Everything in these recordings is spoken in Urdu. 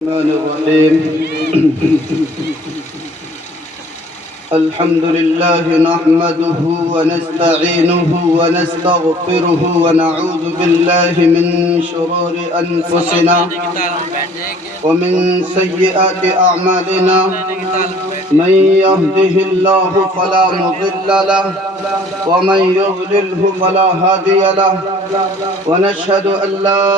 الرحمن الرحيم. الحمد لله نحمده ونستعينه ونستغفره ونعوذ بالله من شرور أنفسنا ومن سيئات أعمالنا. من يهده الله فلا مضل له ومن يضلله فلا هادي له. ونشهد أن لا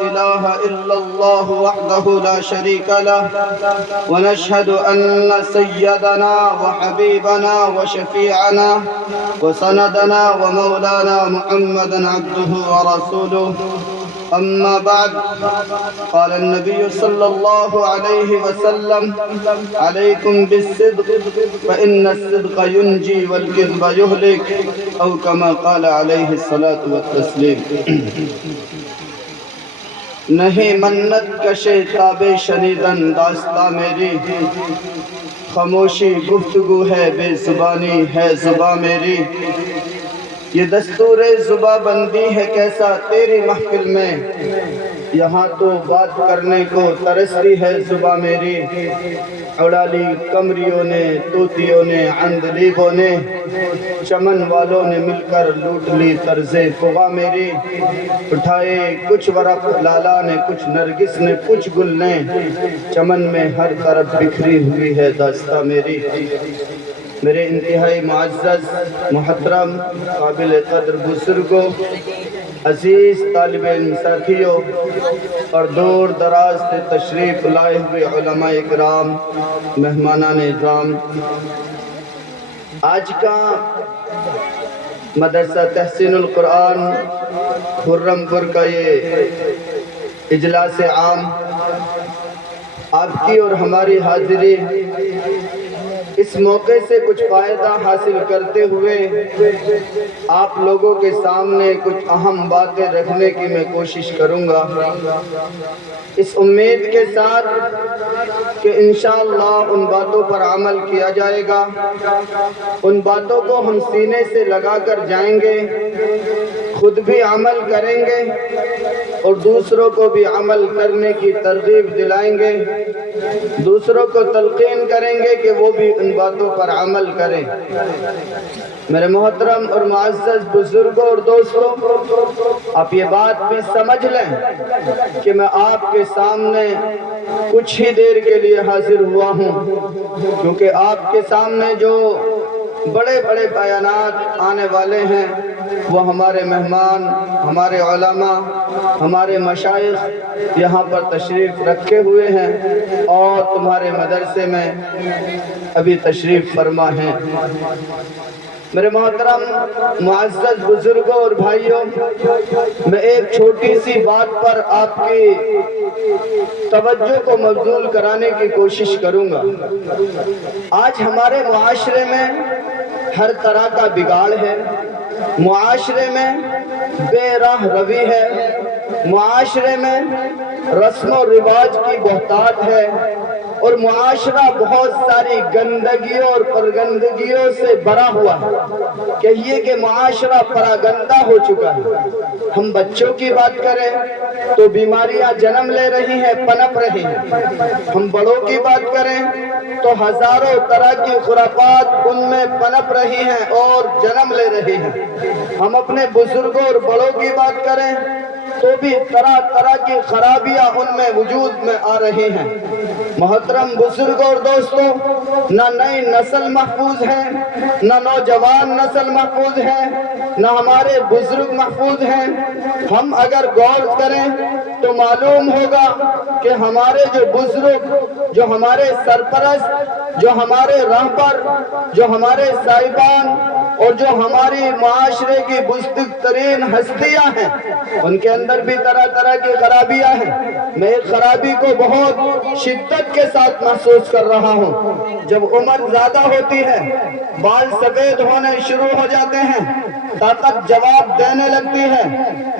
إله إلا الله وحده لا شريك له. ونشهد أن سيدنا وحبيبنا وشفيعنا وسندنا ومولانا محمدا عبده ورسوله. أما بعد، قال النبي صلى الله عليه وسلم: عليكم بالصدق فإن الصدق ينجي والكذب يهلك، أو كما قال عليه الصلاة والتسليم. نہیں منت کشے تاب شنیدن داستہ میری، خاموشی گفتگو ہے بے زبانی ہے زباں میری. یہ دستور زباں بندی ہے کیسا تیری محفل میں، یہاں تو بات کرنے کو ترستی ہے زباں میری. اڑا لی کمریوں نے، طوطیوں نے، عندلیبوں نے، چمن والوں نے مل کر لوٹ لی طرز فغاں میری. اٹھائے کچھ ورق لالا نے، کچھ نرگس نے، کچھ گل نے، چمن میں ہر طرف بکھری ہوئی ہے داستہ میری. میرے انتہائی معزز محترم قابل قدر بزرگوں، عزیز طالب علم ساتھیوں اور دور دراز سے تشریف لائے ہوئے علماء اکرام، مہمانان اعظام، آج کا مدرسہ تحسین القرآن خرم پور کا یہ اجلاس عام آپ کی اور ہماری حاضری اس موقع سے کچھ فائدہ حاصل کرتے ہوئے آپ لوگوں کے سامنے کچھ اہم باتیں رکھنے کی میں کوشش کروں گا، اس امید کے ساتھ کہ انشاءاللہ ان باتوں پر عمل کیا جائے گا. ان باتوں کو ہم سینے سے لگا کر جائیں گے، خود بھی عمل کریں گے اور دوسروں کو بھی عمل کرنے کی ترغیب دلائیں گے، دوسروں کو تلقین کریں گے کہ وہ بھی ان باتوں پر عمل کریں. میرے محترم اور معزز بزرگوں اور دوستوں، آپ یہ بات بھی سمجھ لیں کہ میں آپ کے سامنے کچھ ہی دیر کے لیے حاضر ہوا ہوں، کیونکہ آپ کے سامنے جو بڑے بڑے بیانات آنے والے ہیں وہ ہمارے مہمان، ہمارے علماء، ہمارے مشائخ یہاں پر تشریف رکھے ہوئے ہیں اور تمہارے مدرسے میں ابھی تشریف فرما ہیں. میرے محترم معزز بزرگوں اور بھائیوں، میں ایک چھوٹی سی بات پر آپ کی توجہ کو مبذول کرانے کی کوشش کروں گا. آج ہمارے معاشرے میں ہر طرح کا بگاڑ ہے، معاشرے میں بے راہ روی ہے، معاشرے میں رسم و رواج کی بہتات ہے اور معاشرہ بہت ساری گندگیوں اور پرگندگیوں سے بھرا ہوا ہے. کہیے کہ معاشرہ پراگندہ ہو چکا ہے. ہم بچوں کی بات کریں تو بیماریاں جنم لے رہی ہیں، پنپ رہی ہیں. ہم بڑوں کی بات کریں تو ہزاروں طرح کی خرافات ان میں پنپ رہی ہیں اور جنم لے رہی ہیں. ہم اپنے بزرگوں اور بڑوں کی بات کریں تو بھی طرح طرح کی خرابیاں ان میں وجود میں آ رہی ہیں. محترم بزرگوں اور دوستوں، نہ نئی نسل محفوظ ہے، نہ نوجوان نسل محفوظ ہے، نہ ہمارے بزرگ محفوظ ہیں. ہم اگر غور کریں تو معلوم ہوگا کہ ہمارے جو بزرگ، جو ہمارے سرپرست، جو ہمارے رہبر، جو ہمارے صاحبان اور جو ہماری معاشرے کی بزرگ ترین ہستیاں ہیں، ان کے اندر بھی طرح طرح کی خرابیاں ہیں. میں ایک خرابی کو بہت شدت کے ساتھ محسوس کر رہا ہوں. جب عمر زیادہ ہوتی ہے، بال سفید ہونے شروع ہو جاتے ہیں، طاقت جواب دینے لگتی ہے،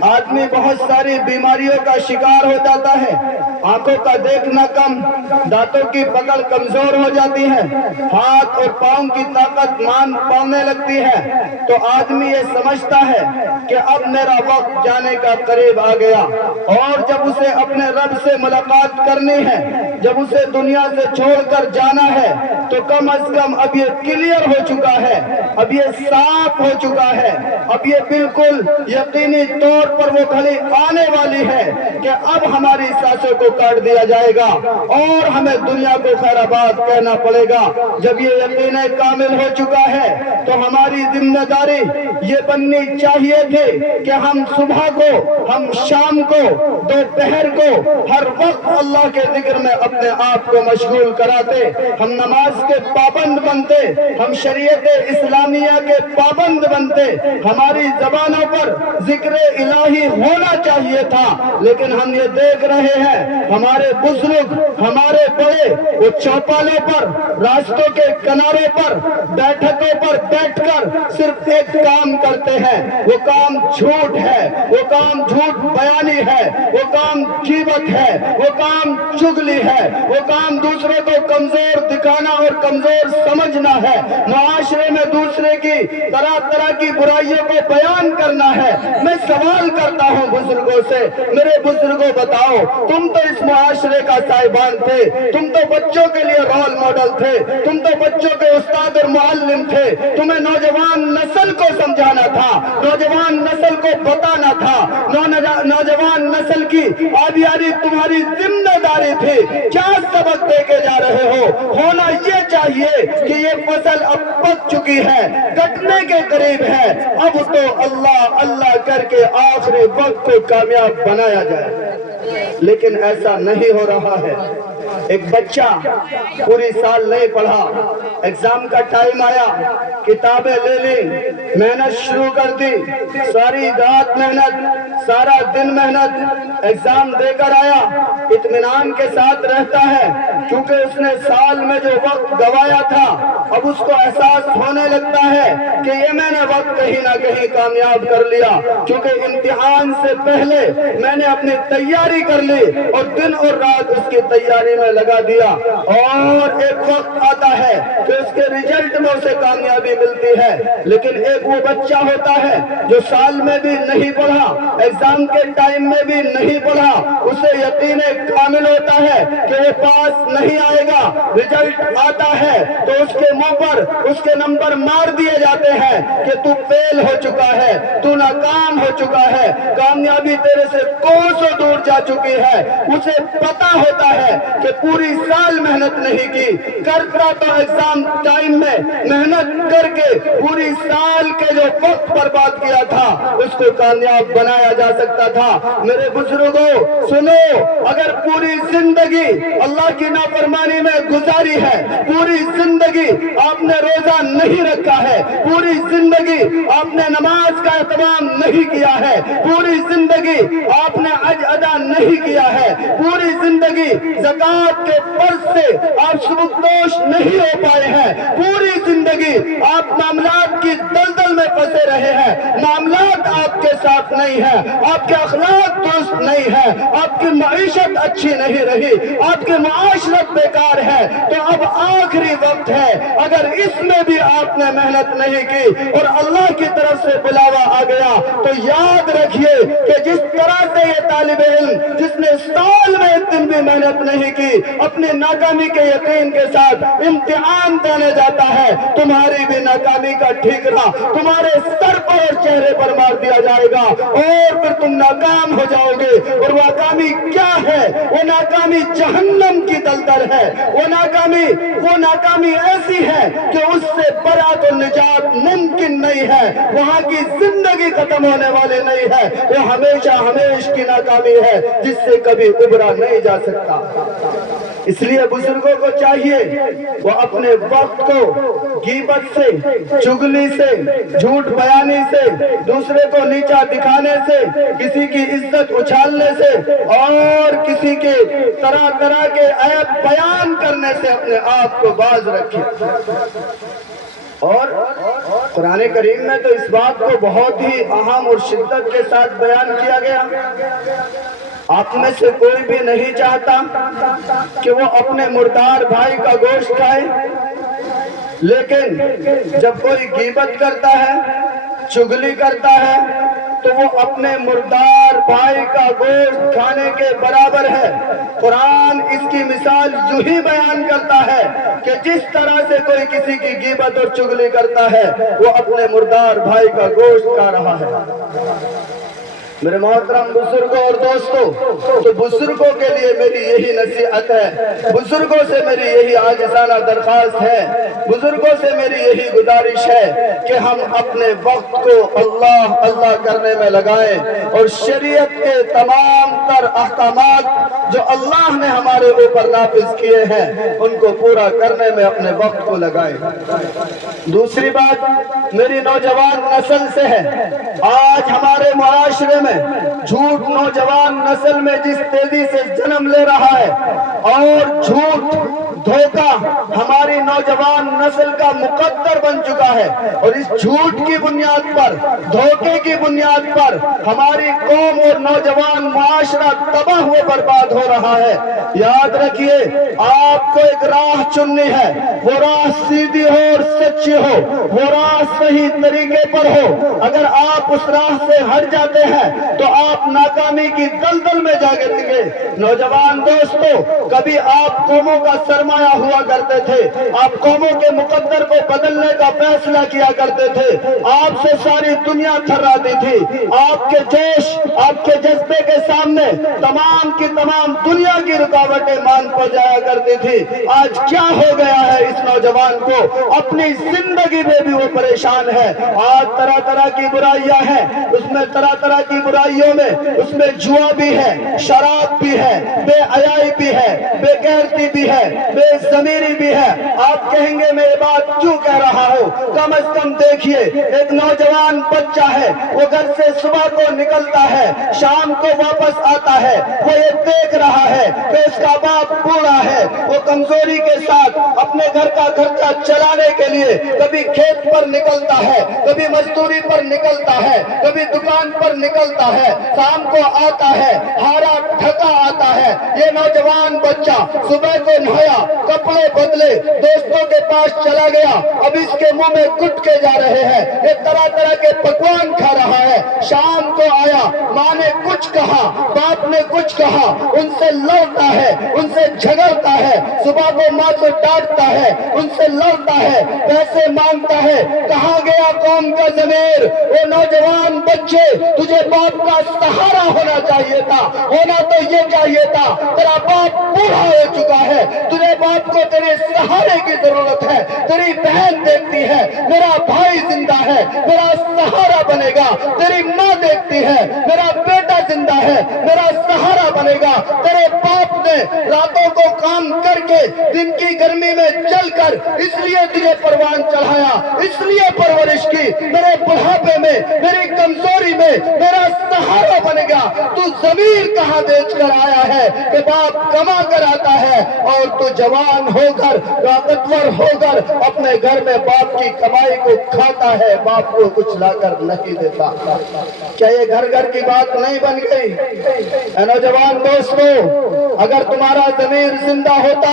آدمی بہت ساری بیماریوں کا شکار ہو جاتا ہے، آنکھوں کا دیکھنا کم، دانتوں کی پکڑ کمزور ہو جاتی ہے، ہاتھ اور پاؤں کی طاقت پانے لگتی ہے، تو آدمی یہ سمجھتا ہے کہ اب میرا وقت جانے کا قریب آ گیا، اور جب اسے اپنے رب سے ملاقات کرنی ہے، جب اسے دنیا سے چھوڑ کر جانا ہے، تو کم از کم اب یہ کلیئر ہو چکا ہے، اب یہ صاف ہو چکا ہے، اب یہ بالکل یقینی طور پر وہ گھڑی آنے والی ہے کہ اب ہماری سانسوں کو کاٹ دیا جائے گا اور ہمیں دنیا کو خیر آباد کہنا پڑے گا۔ جب یہ یقین کامل ہو چکا ہے تو ہماری ذمہ داری یہ بننی چاہیے تھی کہ ہم صبح کو، ہم شام کو، دوپہر کو، ہر وقت اللہ کے ذکر میں اپنے آپ کو مشغول کراتے، ہم نماز کے پابند بنتے، ہم شریعت اسلامیہ کے پابند بنتے، ہماری زبانوں پر ذکر الہی ہونا چاہیے تھا، لیکن ہم یہ دیکھ رہے ہیں ہمارے بزرگ، ہمارے بڑے، وہ چوپالوں پر، راستوں کے کنارے پر، بیٹھکوں پر بیٹھ کر صرف ایک کام کرتے ہیں، وہ کام جھوٹ ہے، وہ کام جھوٹ بیانی ہے، وہ کام غیبت ہے، وہ کام چغلی ہے، وہ کام دوسرے کو کمزور دکھانا اور کمزور سمجھنا ہے، معاشرے میں دوسرے کی طرح طرح کی برائیوں کو بیان کرنا ہے۔ میں سوال کرتا ہوں بزرگوں سے، میرے بزرگوں بتاؤ، تم تو اس معاشرے کا صاحبان تھے، تم تو بچوں کے لیے رول ماڈل تھے، تم تو بچوں کے استاد اور معلم تھے، تمہیں نوجوان نسل کو سمجھانا تھا، نوجوان نسل کو بتانا تھا، نوجوان نسل کی آبیاری تمہاری ذمہ داری تھی۔ کیا سبق دے کے جا رہے ہو؟ ہونا یہ چاہیے کہ یہ فصل اب پک چکی ہے، کٹنے کے قریب ہے، اب تو اللہ اللہ کر کے آخری وقت کو کامیاب بنایا جائے، لیکن ایسا نہیں ہو رہا ہے۔ ایک بچہ پوری سال نہیں پڑھا، ایگزام کا ٹائم آیا، کتابیں لے لی، محنت شروع کر دی، ساری رات محنت، سارا دن محنت، ایگزام دے کر آیا، اطمینان کے ساتھ رہتا ہے کیونکہ اس نے سال میں جو وقت گوایا تھا اب اس کو احساس ہونے لگتا ہے کہ یہ میں نے وقت کہیں نہ کہیں کامیاب کر لیا، کیونکہ امتحان سے پہلے میں نے اپنی تیاری کر لی اور دن اور رات اس کی تیاری میں لگا دیا، اور ایک وقت آتا ہے کہ اس کے ریزلٹ میں اسے کامیابی ملتی ہے۔ لیکن ایک وہ بچہ ہوتا ہے جو سال میں بھی نہیں پڑھا، ایگزام کے ٹائم میں بھی نہیں پڑھا، اسے یقین کامل ہوتا ہے کہ وہ پاس نہیں آئے گا، ریزلٹ آتا ہے تو اس کے منہ پر اس کے نمبر مار دیے جاتے ہیں کہ تو فیل ہو چکا ہے، تو ناکام ہو چکا ہے، کامیابی تیرے سے کوسوں دور جا چکی ہے۔ اسے پتا ہوتا ہے کہ پوری سال محنت نہیں کی، کرتا تو ایگزام ٹائم میں محنت کر کے پوری سال کے جو وقت برباد کیا تھا اس کو کامیاب بنایا جا سکتا تھا۔ میرے بزرگوں سنو، اگر پوری زندگی اللہ کی نافرمانی میں گزاری ہے، پوری زندگی آپ نے روزہ نہیں رکھا ہے، پوری زندگی آپ نے نماز کا اہتمام نہیں کیا ہے، پوری زندگی آپ نے حج ادا نہیں کیا ہے، پوری زندگی زکوٰۃ کے فرض سے آپ سبکدوش نہیں ہو پائے ہیں، پوری زندگی آپ معاملات کی دلدل میں پھنسے رہے ہیں، معاملات آپ کے ساتھ نہیں ہیں، آپ کے اخلاق درست نہیں ہے، آپ کی معیشت اچھی نہیں رہی، آپ کی معاشرت بیکار ہے، تو اب آخری وقت ہے۔ اگر اس میں بھی آپ نے محنت نہیں کی اور اللہ کی طرف سے بلاوا آ گیا تو یاد رکھیے کہ جس طرح سے یہ طالب علم جس نے سال میں ایک دن بھی محنت نہیں کی اپنی ناکامی کے یقین کے ساتھ امتحان دینے جاتا ہے، تمہاری بھی ناکامی کا ٹھیکرا تمہارے سر پر اور چہرے پر مار دیا جائے گا اور پھر تم ناکام ہو جاؤ گے۔ اور ناکامی کیا ہے؟ وہ ناکامی جہنم کی دلدل ہے، وہ ناکامی ایسی ہے کہ اس سے برات و نجات ممکن نہیں ہے، وہاں کی زندگی ختم ہونے والی نہیں ہے، وہ ہمیشہ ہمیش کی ناکامی ہے جس سے کبھی ابھرا نہیں جا سکتا۔ اس لیے بزرگوں کو چاہیے وہ اپنے وقت کو غیبت سے، چغلی سے، جھوٹ بیانی سے، دوسرے کو نیچا دکھانے سے، کسی کی عزت اچھالنے سے اور کسی کے طرح طرح کے عیب بیان کرنے سے اپنے آپ کو باز رکھے، اور قرآن کریم میں تو اس بات کو بہت ہی اہم اور شدت کے ساتھ بیان کیا گیا. آپ میں سے کوئی بھی نہیں چاہتا کہ وہ اپنے مردار بھائی کا گوشت کھائے، لیکن جب کوئی غیبت کرتا ہے، چغلی کرتا ہے، تو وہ اپنے مردار بھائی کا گوشت کھانے کے برابر ہے. قرآن اس کی مثال یوں ہی بیان کرتا ہے کہ جس طرح سے کوئی کسی کی غیبت اور چغلی کرتا ہے، وہ اپنے مردار بھائی کا گوشت کھا رہا ہے. میرے محترم بزرگوں اور دوستوں، تو بزرگوں کے لیے میری یہی نصیحت ہے، بزرگوں سے میری یہی عاجزانہ درخواست ہے، بزرگوں سے میری یہی گزارش ہے کہ ہم اپنے وقت کو اللہ اللہ کرنے میں لگائیں اور شریعت کے تمام تر احکامات جو اللہ نے ہمارے اوپر نافذ کیے ہیں ان کو پورا کرنے میں اپنے وقت کو لگائیں. دوسری بات میری نوجوان نسل سے ہے. آج ہمارے معاشرے میں جھوٹ نوجوان نسل میں جس تیزی سے جنم لے رہا ہے، اور جھوٹ دھوکہ ہماری نوجوان نسل کا مقدر بن چکا ہے، اور اس جھوٹ کی بنیاد پر، دھوکے کی بنیاد پر ہماری قوم اور نوجوان معاشرہ تباہ و برباد ہو رہا ہے. یاد رکھیے، آپ کو ایک راہ چننی ہے، وہ راہ سیدھی ہو اور سچی ہو، وہ راہ صحیح طریقے پر ہو. اگر آپ اس راہ سے ہٹ جاتے ہیں تو آپ ناکامی کی دلدل میں جا گریں گے. نوجوان دوستو، کبھی آپ قوموں کا سرمایہ ہوا کرتے تھے، آپ قوموں کے مقدر کو بدلنے کا فیصلہ کیا کرتے تھے، آپ سے ساری دنیا تھراتی تھی، آپ کے جوش، آپ کے جذبے کے سامنے تمام کی تمام دنیا کی رکاوٹیں مان پڑ جایا کرتی تھی. آج کیا ہو گیا ہے اس نوجوان کو؟ اپنی زندگی میں بھی وہ پریشان ہے. آج طرح طرح کی برائیاں ہیں، اس میں طرح طرح کی برائیوں میں اس میں جوا بھی ہے، شراب بھی ہے، بے حیائی بھی ہے، بے غیرتی بھی ہے، بے ضمیری بھی ہے. آپ کہیں گے میں یہ بات کیوں کہہ رہا ہوں؟ کم از کم دیکھیے، ایک نوجوان بچہ ہے، وہ گھر سے صبح کو نکلتا ہے، شام کو واپس آتا ہے، وہ یہ دیکھ رہا ہے کہ اس کا باپ بوڑھا ہے، وہ کمزوری کے ساتھ اپنے گھر کا خرچہ چلانے کے لیے کبھی کھیت پر نکلتا ہے، کبھی مزدوری پر نکلتا ہے، کبھی دکان پر نکلتا ہے، شام کو آتا ہے، ہارا تھکا آتا ہے. یہ نوجوان بچہ صبح کو نہایا، کپڑے بدلے، دوستوں کے پاس چلا گیا، اب اس کے منہ میں گٹکے جا رہے ہیں، یہ طرح طرح کے پکوان کھا رہا ہے. شام کو آیا، ماں نے کچھ کہا، باپ نے کچھ کہا، ان سے لڑتا ہے، ان سے جھگڑتا ہے، صبح کو ماں سے ڈانٹتا ہے، ان سے لڑتا ہے، پیسے مانگتا ہے. کہاں گیا قوم کا ضمیر؟ وہ نوجوان بچے، تجھے باپ کا سہارا ہونا چاہیے تھا، ہونا تو یہ چاہیے تھا. تیرا باپ بوڑھا ہو چکا ہے، تجھے باپ کو تیرے سہارے کی ضرورت ہے. تیری بہن دیکھتی ہے میرا بھائی زندہ ہے، میرا سہارا بنے گا. تیری ماں دیکھتی ہے میرا بیٹا زندہ ہے، میرا سہارا بنے گا. تیرے باپ نے راتوں کو کام کر کے دن کی گرمی میں چل کر اس لیے تجھے پروان چڑھایا، اس لیے پرورش کی. میرے بڑھاپے میں، میری کمزوری میں میرا سہارا بنے گا. تو ضمیر کہاں بیچ کر آیا ہے کہ باپ کما کر آتا ہے اور تو جوان ہو کر، طاقتور ہو کر اپنے گھر میں باپ کی کمائی کو کھاتا ہے، باپ کو کچھ لا کر نہیں دیتا. کیا یہ گھر گھر کی بات نہیں بن گئی؟ اے نوجوان دوستو، اگر تمہارا ضمیر زندہ ہوتا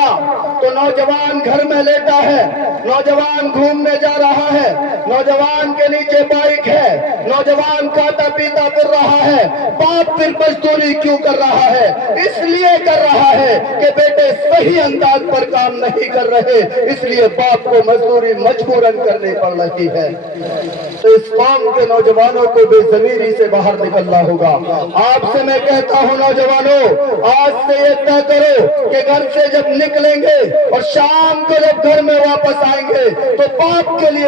تو نوجوان گھر میں لیٹا ہے، نوجوان گھومنے جا رہا ہے، نوجوان کے نیچے بائک ہے، نوجوان کھاتا پیتا پھر رہا ہے. باپ پھر مزدوری کیوں کر رہا ہے؟ اس لیے کر رہا ہے کہ بیٹے صحیح انداز پر کام نہیں کر رہے، اس لیے باپ کو مزدوری مجبوراً کرنی پڑ رہی ہے. تو اس قوم کے نوجوانوں کو بے ضمیری سے باہر نکلنا ہوگا. آپ سے میں کہتا ہوں نوجوانوں، آج سے یہ طے کرو کہ گھر سے جب نکلیں گے اور شام کو جب گھر میں واپس آئیں گے تو باپ کے لیے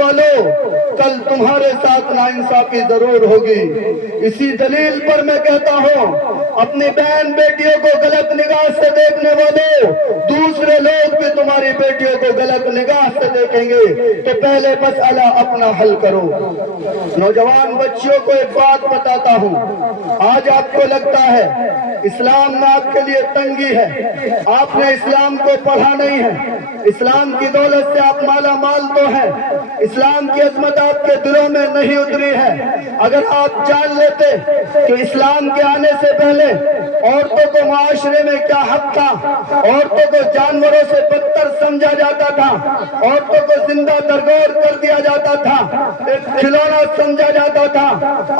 والوں، کل تمہارے ساتھ نا انصافی ضرور ہوگی۔ اسی دلیل پر میں کہتا ہوں، اپنی بہن بیٹیوں کو غلط نگاہ سے دیکھنے والوں، دوسرے لوگ بھی تمہاری بیٹیوں کو غلط نگاہ سے دیکھیں گے، تو پہلے مسئلہ اپنا حل کرو۔ نوجوان بچیوں کو ایک بات بتاتا ہوں، آج آپ کو لگتا ہے اسلام میں آپ کے لیے تنگی ہے، آپ نے اسلام کو پڑھا نہیں ہے، اسلام کی دولت سے آپ مالا مال تو ہیں، اسلام کی عظمت آپ کے دلوں میں نہیں اتری ہے۔ اگر آپ جان لیتے کہ اسلام کے آنے سے پہلے عورتوں کو معاشرے میں کیا حق تھا، عورتوں کو جانوروں سے بدتر سمجھا جاتا تھا، عورتوں کو زندہ درگور کر دیا جاتا تھا، ایک کھلونا سمجھا جاتا تھا۔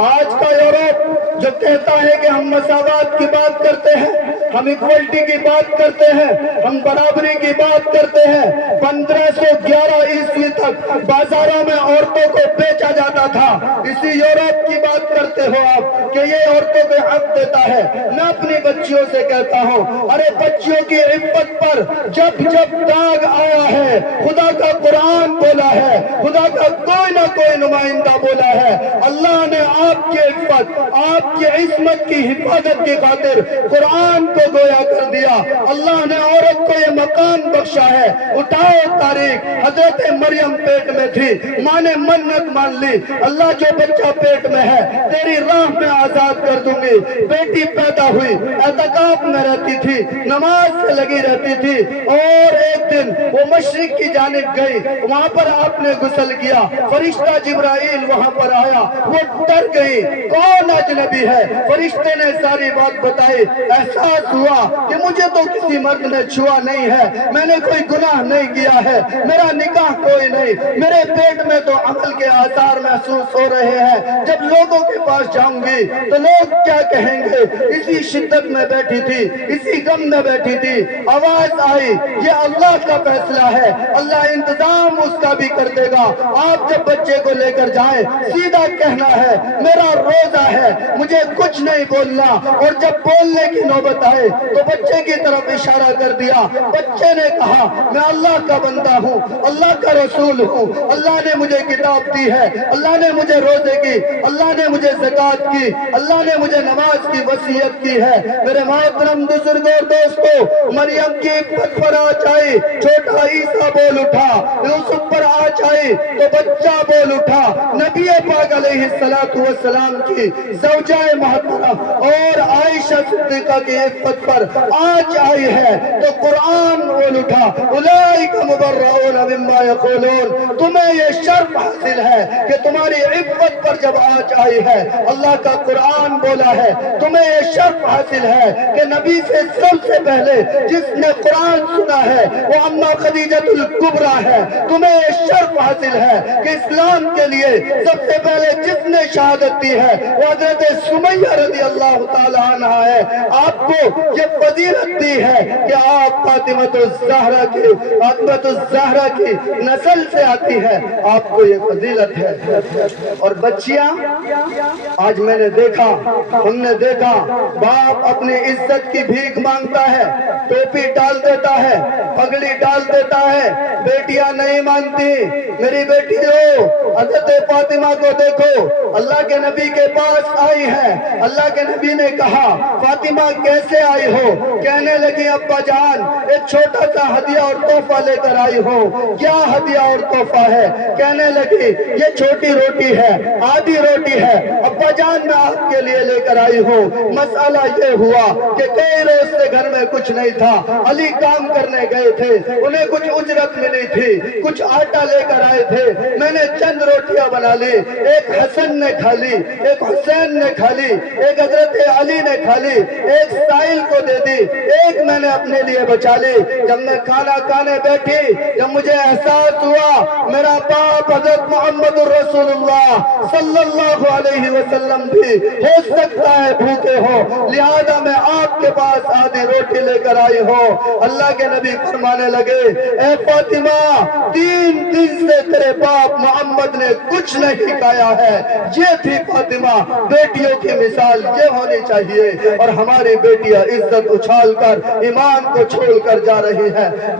آج کا یورپ جو کہتا ہے کہ ہم مساوات کی بات کرتے ہیں، ہم ایکوالٹی کی بات کرتے ہیں، ہم برابری کی بات کرتے ہیں، 1511 عیسوی تک بازاروں میں عورتوں کو بیچا جاتا تھا۔ اسی یورپ کی بات کرتے ہو آپ کہ یہ عورتوں کو حق دیتا ہے۔ میں اپنی بچیوں سے کہتا ہوں، ارے بچیوں کی عفت پر جب جب داغ آیا ہے، خدا کا قرآن بولا ہے، خدا کا کوئی نہ کوئی نمائندہ بولا ہے، اللہ نے آپ کی عفت، آپ کی عصمت کی حفاظت کی خاطر قرآن کو گویا کر دیا۔ اللہ نے عورت کو یہ مقام بخشا ہے۔ اٹھاؤ تاریخ، حضرت مریم پیٹ میں تھی، ماں نے منت مان لی، اللہ جو بچہ پیٹ میں ہے تیری راہ میں آزاد کر دوں گی۔ بیٹی پیدا ہوئی، اعتکاف میں رہتی تھی، نماز سے لگی رہتی تھی، اور ایک دن وہ مشرق کی جانب گئی، وہاں پر آپ نے غسل کیا، فرشتہ جبرائیل وہاں پر آیا، وہ ڈر گئی، کون اجنبی ہے؟ فرشتے نے ساری بات بتائی، احساس ہوا کہ مجھے تو کسی مرد نے چھوا نہیں ہے، میں نے کوئی گناہ نہیں کیا ہے، میرا نکاح کوئی نہیں، میرے پیٹ میں تو عمل کے آثار محسوس ہو رہے ہیں، جب لوگوں کے پاس جاؤں گی تو لوگ کیا کہیں گے؟ اسی شدت میں بیٹھی تھی، اسی غم میں بیٹھی تھی، آواز آئی، یہ اللہ کا فیصلہ ہے، اللہ انتظام اس کا بھی کر دے گا۔ آپ جب بچے کو لے کر جائیں، سیدھا کہنا ہے میرا روزہ ہے، مجھے کچھ نہیں بولنا، اور جب بولنے کی نوبت آئے تو بچے کی طرف اشارہ کر دیا۔ بچے نے کہا میں اللہ کا بندہ ہوں، اللہ کا رسول ہوں، اللہ نے مجھے کتاب دی ہے، اللہ نے مجھے روزے کی، اللہ نے مجھے زکوٰۃ کی، اللہ نے مجھے نماز کی وصیت کی ہے۔ میرے محترم بزرگوں اور دوستوں، مریم کی عفت پر آنچ آئی، چھوٹا عیسیٰ بول اٹھا، یوسف پر آنچ آئی تو بچہ بول اٹھا۔ نبی پاک علیہ السلام کی زوجہ محترم اور عائشہ صدیقہ کی عفت پر آنچ آئی ہے تو قرآن بول اٹھا، اولئک مبرؤون مما یقولون۔ تمہیں یہ شرف حاصل ہے کہ تمہاری عفت پر جب آنچ آئی ہے، اللہ کا قرآن بولا ہے، تمہیں یہ شرف حاصل ہے کہ نبی سے سب سے پہلے جس نے قرآن سنا ہے وہ اما خدیجۃ الکبریٰ ہے۔ تمہیں یہ شرف حاصل ہے کہ اسلام کے لیے سب سے پہلے جس نے شہادت دی ہے وہ حضرت سمیہ رضی اللہ تعالی عنہ ہے۔ آپ کو یہ فضیلت دی ہے کہ آپ فاطمۃ الزہرا کی نسل سے آتی ہے، آپ کو یہ فضیلت ہے۔ اور بچیاں، آج میں نے دیکھا، ہم نے دیکھا، باپ اپنی عزت کی بھیک مانگتا ہے، ٹوپی ڈال دیتا ہے، پگڑی ڈال دیتا ہے، بیٹیاں نہیں مانتی۔ میری بیٹیوں، حضرت فاطمہ کو دیکھو، اللہ کے نبی کے پاس آئی ہے، اللہ کے نبی نے کہا فاطمہ کیسے آئی ہو؟ کہنے لگی ابا جان ایک چھوٹا سا ہدیہ اور تحفہ لے کر آئی ہو۔ کیا ہدیہ اور تحفہ ہے؟ کہنے لگی یہ چھوٹی روٹی ہے، آدھی روٹی ہے، ابا جان میں آپ کے لیے لے کر آئی ہوں۔ مسئلہ یہ ہوا کہ کئی روز سے گھر میں کچھ نہیں تھا، علی کام کرنے گئے تھے، انہیں کچھ اجرت ملی تھی، کچھ آٹا لے کر آئے تھے، میں نے چند روٹیاں بنا لی، ایک حسن نے کھا لی، ایک حسین نے کھا لی، ایک حضرت علی نے کھا لی، ایک سائل کو دے دی، ایک میں نے اپنے لیے بچا لی۔ جب میں کھانا کھانے بیٹھی، جب مجھے احساس ہوا میرا باپ حضرت محمد الرسول اللہ صلی اللہ علیہ وسلم بھی ہو سکتا ہے بھوکے ہو، لہذا میں آپ کے پاس آدھی روٹی لے کر آئی ہوں۔ اللہ کے نبی فرمانے لگے اے فاطمہ 3 دن سے تیرے باپ محمد نے کچھ نہیں کھایا ہے۔ یہ تھی فاطمہ، بیٹیوں کی مثال یہ ہونی چاہیے، اور ہماری بیٹیاں عزت اچھال کر ایمان کو چھوڑ کر جا رہی ہیں۔